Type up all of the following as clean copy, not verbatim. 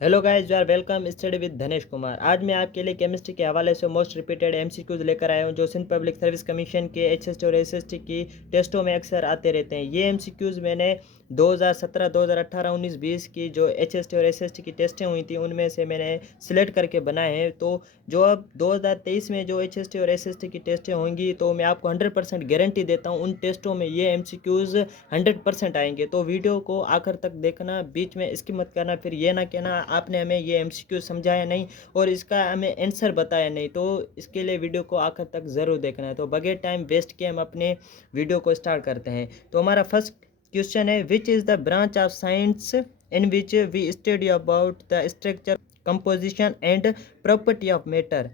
Hello guys, you are welcome study with Dhanesh Kumar. आज मैं आपके लिए केमिस्ट्री के हवाले से मोस्ट रिपीटेड एमसीक्यूज लेकर आया हूं जो सिंध पब्लिक सर्विस कमीशन के एचएसटी और एसएसटी की टेस्टों में अक्सर आते रहते हैं। ये एमसीक्यूज मैंने 2017, 2018, 19, 20 की जो एचएसटी और एसएसटी की टेस्टें हुई थी उनमें से मैंने सिलेक्ट करके बनाए हैं। तो जो अब 2023 में जो एचएसटी और एसएसटी की टेस्टें होंगी तो मैं आपको 100% गारंटी देता हूँ उन टेस्टों में ये एमसीक्यूज 100% आएंगे। तो वीडियो को आखिर तक देखना, बीच में इसकी मत करना, फिर ये ना कहना आपने हमें ये एमसीक्यू समझाया नहीं और इसका हमें आंसर बताया नहीं। तो इसके लिए वीडियो को आखिर तक ज़रूर देखना है। तो बगैर टाइम वेस्ट किए हम अपने वीडियो को स्टार्ट करते हैं। तो हमारा फर्स्ट क्वेश्चन है, which is the branch of science in which we study about the structure, composition and property of matter.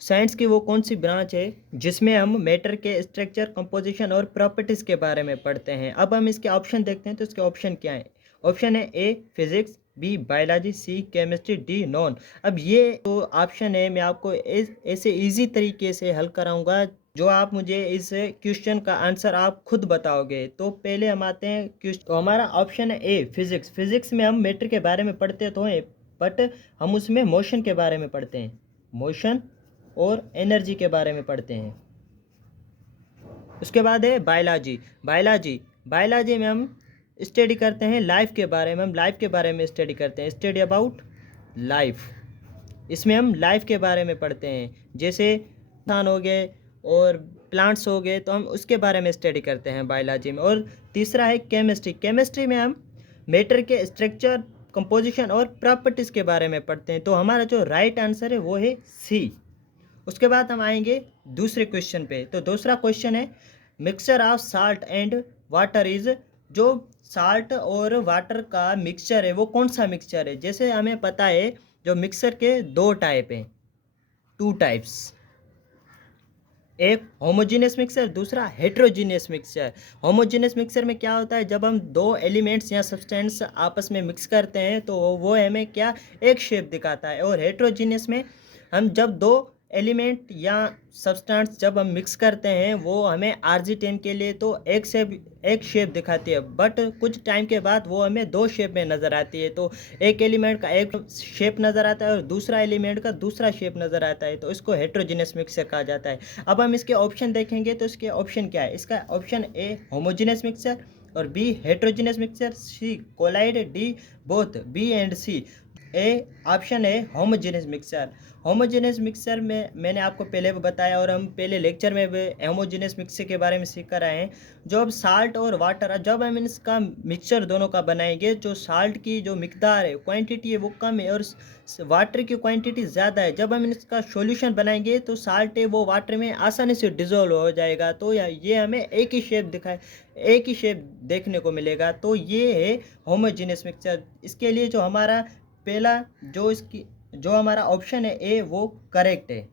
Science की वो कौन सी ब्रांच है जिसमें हम मैटर के स्ट्रक्चर, कंपोजिशन और प्रॉपर्टीज़ के बारे में पढ़ते हैं। अब हम इसके ऑप्शन देखते हैं तो इसके ऑप्शन क्या है। ऑप्शन है A physics, B biology, C chemistry, D none. अब ये जो ऑप्शन है मैं आपको ऐसे इजी तरीके से हल कराऊंगा जो आप मुझे इस क्वेश्चन का आंसर आप खुद बताओगे। तो पहले हम आते हैं क्वेश्चन। तो हमारा ऑप्शन है ए फिजिक्स। फिजिक्स में हम मैटर के बारे में पढ़ते तो हैं बट हम उसमें मोशन के बारे में पढ़ते हैं, मोशन और एनर्जी के बारे में पढ़ते हैं। उसके बाद है बायोलॉजी। बायोलॉजी में हम स्टडी करते हैं लाइफ के बारे में, हम लाइफ के बारे में स्टडी करते हैं, स्टडी अबाउट लाइफ। इसमें हम लाइफ के बारे में पढ़ते हैं, जैसे इंसान हो गए और प्लांट्स हो गए, तो हम उसके बारे में स्टडी करते हैं बायोलॉजी में। और तीसरा है केमिस्ट्री। केमिस्ट्री में हम मैटर के स्ट्रक्चर, कंपोजिशन और प्रॉपर्टीज़ के बारे में पढ़ते हैं। तो हमारा जो राइट आंसर है वो है सी। उसके बाद हम आएंगे दूसरे क्वेश्चन पे। तो दूसरा क्वेश्चन है, mixture of salt and water is. जो साल्ट और वाटर का मिक्सचर है वो कौन सा मिक्सचर है। जैसे हमें पता है जो मिक्सचर के दो टाइप हैं, टू टाइप्स, एक होमोजीनियस मिक्सचर, दूसरा हेट्रोजीनियस मिक्सचर। होमोजीनियस मिक्सचर में क्या होता है, जब हम दो एलिमेंट्स या सब्सटेंस आपस में मिक्स करते हैं तो वो हमें क्या एक शेप दिखाता है। और हेट्रोजीनियस में हम जब दो एलिमेंट या सब्सटेंस जब हम मिक्स करते हैं वो हमें RG10 के लिए तो एक शेप दिखाती है, बट कुछ टाइम के बाद वो हमें दो शेप में नज़र आती है। तो एक एलिमेंट का एक शेप नज़र आता है और दूसरा एलिमेंट का दूसरा शेप नज़र आता है, तो इसको हेट्रोजीनियस मिक्सचर कहा जाता है। अब हम इसके ऑप्शन देखेंगे तो इसके ऑप्शन क्या है। इसका ऑप्शन ए होमोजीनियस मिक्सचर, और B heterogeneous mixture, C colloid, D both, B and C. A option है होमोजेनियस मिक्सचर। होमोजेनियस मिक्सचर में मैंने आपको पहले भी बताया और हम पहले लेक्चर में भी होमोजेनियस मिक्सचर के बारे में सीख कर आए हैं। जो अब साल्ट और वाटर, जब हम इसका मिक्सचर दोनों का बनाएंगे, जो साल्ट की जो मिकदार है, क्वांटिटी है वो कम है और वाटर की क्वांटिटी ज़्यादा है। जब हम इसका सॉल्यूशन बनाएंगे तो साल्ट है वो वाटर में आसानी से डिज़ोल्व हो जाएगा, तो ये हमें एक ही शेप देखने को मिलेगा। तो ये है होमोजेनियस मिक्सचर। इसके लिए जो हमारा पहला जो हमारा ऑप्शन है ए वो करेक्ट है।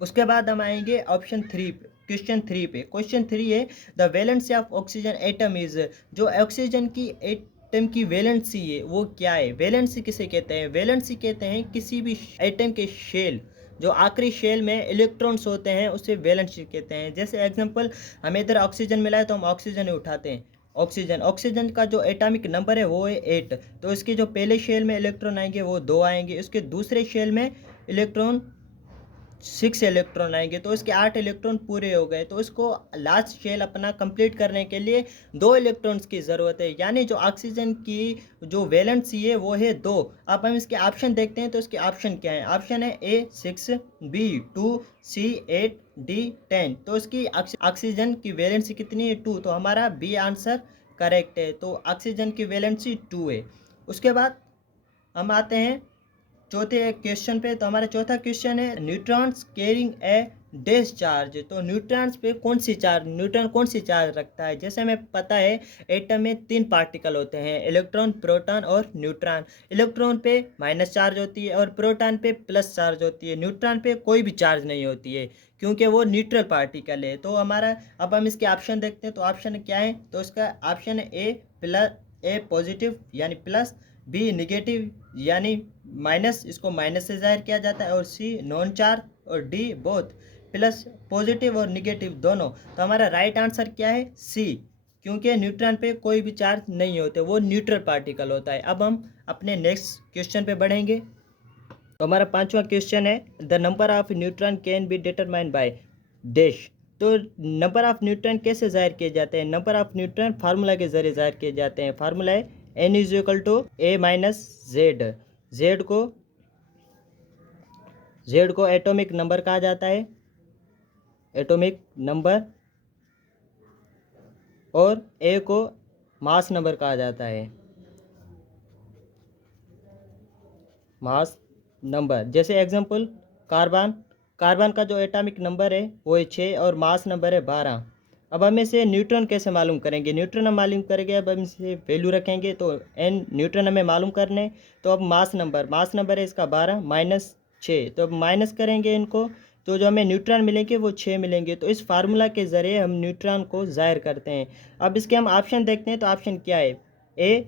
उसके बाद हम आएंगे ऑप्शन 3 पे, क्वेश्चन 3 पे। क्वेश्चन 3 है, the valency of oxygen atom is. जो ऑक्सीजन की एटम की वैलेंसी है वो क्या है। वैलेंसी किसे कहते हैं। वैलेंसी कहते हैं किसी भी एटम के शेल, जो आखिरी शेल में इलेक्ट्रॉन्स होते हैं उसे वैलेंसी कहते हैं। जैसे एग्जांपल, हमें इधर ऑक्सीजन मिला है तो हम ऑक्सीजन ही उठाते हैं। ऑक्सीजन का जो एटॉमिक नंबर है वो है 8। तो इसके जो पहले शेल में इलेक्ट्रॉन आएंगे वो 2 आएंगे, इसके दूसरे शेल में इलेक्ट्रॉन 6 इलेक्ट्रॉन आएंगे, तो इसके 8 इलेक्ट्रॉन पूरे हो गए। तो इसको लास्ट शेल अपना कंप्लीट करने के लिए 2 इलेक्ट्रॉन्स की ज़रूरत है, यानी जो ऑक्सीजन की जो वैलेंसी है वो है 2। अब हम इसके ऑप्शन देखते हैं तो इसके ऑप्शन क्या है। ऑप्शन है ए 6, बी 2, सी 8, डी 10। तो इसकी ऑक्सीजन की वैलेंसी कितनी है 2, तो हमारा बी आंसर करेक्ट है। तो ऑक्सीजन की वैलेंसी 2 है। उसके बाद हम आते हैं चौथे क्वेश्चन पे। तो हमारा चौथा क्वेश्चन है, neutrons carrying a dash charge. तो न्यूट्रॉन्स पे न्यूट्रॉन कौन सी चार्ज रखता है। जैसे हमें पता है एटम में 3 पार्टिकल होते हैं, इलेक्ट्रॉन, प्रोटॉन और न्यूट्रॉन। इलेक्ट्रॉन पे माइनस चार्ज होती है और प्रोटॉन पे प्लस चार्ज होती है। न्यूट्रॉन पे कोई भी चार्ज नहीं होती है क्योंकि वो न्यूट्रल पार्टिकल है। तो हमारा अब हम इसके ऑप्शन देखते हैं तो ऑप्शन क्या है। तो इसका ऑप्शन है ए पॉजिटिव यानी प्लस, बी निगेटिव यानी माइनस, इसको माइनस से जाहिर किया जाता है, और सी नॉन चार्ज, और डी बोथ, प्लस पॉजिटिव और निगेटिव दोनों। तो हमारा राइट आंसर क्या है सी, क्योंकि न्यूट्रॉन पे कोई भी चार्ज नहीं होते, वो न्यूट्रल पार्टिकल होता है। अब हम अपने नेक्स्ट क्वेश्चन पे बढ़ेंगे। तो हमारा 5वां क्वेश्चन है, the number of neutron can be determined by dash. तो नंबर ऑफ न्यूट्रॉन कैसे जाहिर किए जाते हैं? नंबर ऑफ न्यूट्रॉन फार्मूला के जरिए जाहिर किए जाते हैं। फार्मूला है n is equal to a minus Z. Z को एटॉमिक नंबर कहा जाता है, एटॉमिक नंबर, और ए को मास नंबर कहा जाता है, मास नंबर। जैसे एग्जांपल कार्बन का जो एटॉमिक नंबर है वो है 6 और मास नंबर है 12। अब हम इसे न्यूट्रॉन कैसे मालूम करेंगे? न्यूट्रॉन हम मालूम करेंगे, अब हम इसे वैल्यू रखेंगे तो n न्यूट्रॉन हमें मालूम करने। तो अब मास नंबर है इसका 12 माइनस 6, तो अब माइनस करेंगे इनको, तो जो हमें न्यूट्रॉन मिलेंगे वो 6 मिलेंगे। तो इस फार्मूला के ज़रिए हम न्यूट्रॉन को जाहिर करते हैं। अब इसके हम ऑप्शन देखते हैं, तो ऑप्शन क्या है? A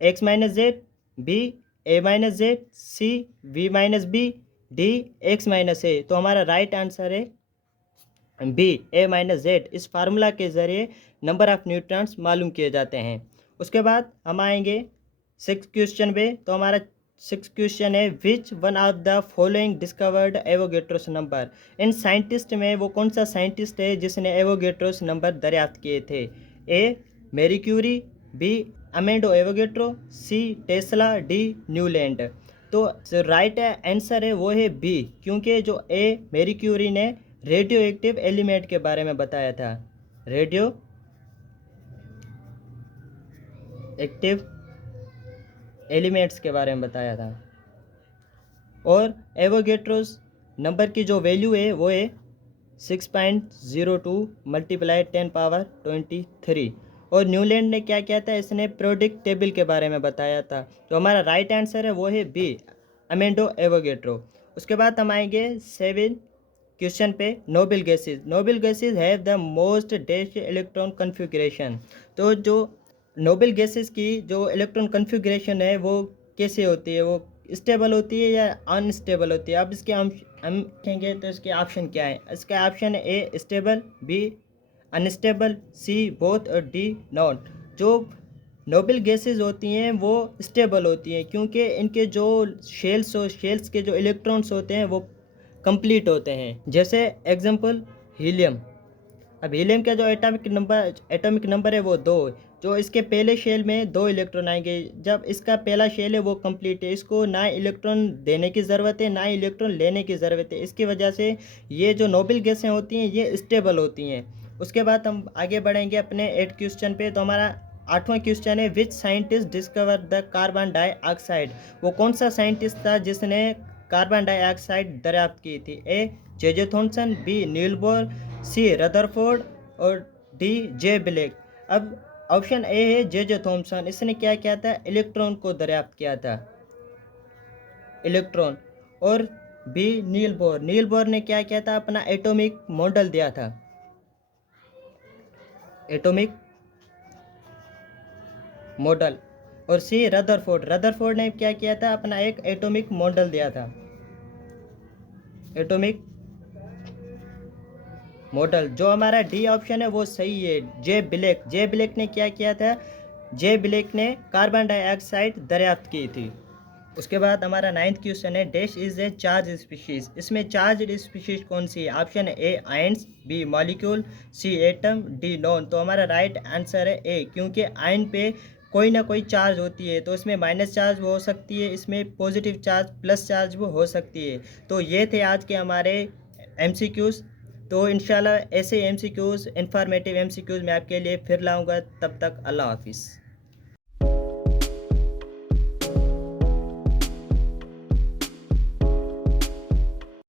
X minus Z, B A minus Z, C V minus B, D X minus A. तो हमारा राइट आंसर है बी ए माइनस जेड। इस फार्मूला के ज़रिए नंबर ऑफ न्यूट्रॉन्स मालूम किए जाते हैं। उसके बाद हम आएंगे 6 क्वेश्चन पे। तो हमारा 6 क्वेश्चन है, which one of the following discovered Avogadro's number. In scientist में वो कौन सा साइंटिस्ट है जिसने एवोगेड्रोस नंबर दरियाफ्त किए थे? ए मैरी क्यूरी, बी अमेंडो एवोगेड्रो, सी टेस्ला, डी न्यूलैंड। तो जो राइट आंसर है वो है बी, क्योंकि जो ए मैरी क्यूरी ने रेडियो एक्टिव एलिमेंट के बारे में बताया था, रेडियो एक्टिव एलिमेंट्स के बारे में बताया था। और एवोगेड्रोस नंबर की जो वैल्यू है वो है 6.02 मल्टीप्लाई 10⁻23। और न्यूलैंड ने क्या किया था? इसने प्रोडिक्ट टेबल के बारे में बताया था। तो हमारा राइट आंसर है वो है बी अमेंडो एवोगेड्रो। उसके बाद हम आएंगे 7 क्वेश्चन पे, noble gases have the most dash electron configuration. तो जो नोबल गैसेज की जो इलेक्ट्रॉन कन्फिग्रेशन है वो कैसे होती है? वो स्टेबल होती है या अनस्टेबल होती है? अब इसके हम देखेंगे तो इसके ऑप्शन क्या है। इसका ऑप्शन है ए stable, B unstable, C both और डी नॉट। जो नोबल गैसेज होती हैं वो स्टेबल होती हैं, क्योंकि इनके जो शेल्स के जो इलेक्ट्रॉन्स होते हैं वो कंप्लीट होते हैं। जैसे एग्जांपल हीलियम। अब हीलियम का जो एटॉमिक नंबर है वो 2। जो इसके पहले शेल में 2 इलेक्ट्रॉन आएंगे, जब इसका पहला शेल है वो कंप्लीट है, इसको ना इलेक्ट्रॉन देने की ज़रूरत है ना इलेक्ट्रॉन लेने की ज़रूरत है। इसकी वजह से ये जो नोबल गैसें होती हैं ये स्टेबल होती हैं। उसके बाद हम आगे बढ़ेंगे अपने 8 क्वेश्चन पे। तो हमारा 8वां क्वेश्चन है, which scientist discover the carbon dioxide. वो कौन सा साइंटिस्ट था जिसने कार्बन डाइऑक्साइड दरियाफ्त की थी? A J Thomson, B Niels Bohr, C Rutherford और डी जे ब्लैक। अब ऑप्शन ए है जे थॉमसन। इसने क्या किया था? इलेक्ट्रॉन को दरियाफ्त किया था, इलेक्ट्रॉन। और बी नील बोर ने क्या किया था? अपना एटॉमिक मॉडल दिया था, एटॉमिक मॉडल। और सी रदरफोर्ड ने क्या किया था? अपना एक एटॉमिक मॉडल दिया था, एटॉमिक मॉडल। जो हमारा डी ऑप्शन है वो सही है, जे ब्लैक ने क्या किया था? जे ब्लैक ने कार्बन डाइऑक्साइड दरियाफ्त की थी। उसके बाद हमारा 9th क्वेश्चन है, dash is a charge species. इसमें चार्ज स्पीशीज कौन सी है? Option A ions, B molecule, C atom, D none. तो हमारा राइट आंसर है ए, क्योंकि आयन पे कोई ना कोई चार्ज होती है। तो इसमें माइनस चार्ज हो सकती है, इसमें पॉजिटिव चार्ज प्लस चार्ज वो हो सकती है। तो ये थे आज के हमारे MCQs। तो इंशाल्लाह ऐसे MCQs, इंफॉर्मेटिव MCQs मैं आपके लिए फिर लाऊंगा। तब तक अल्लाह हाफिज़।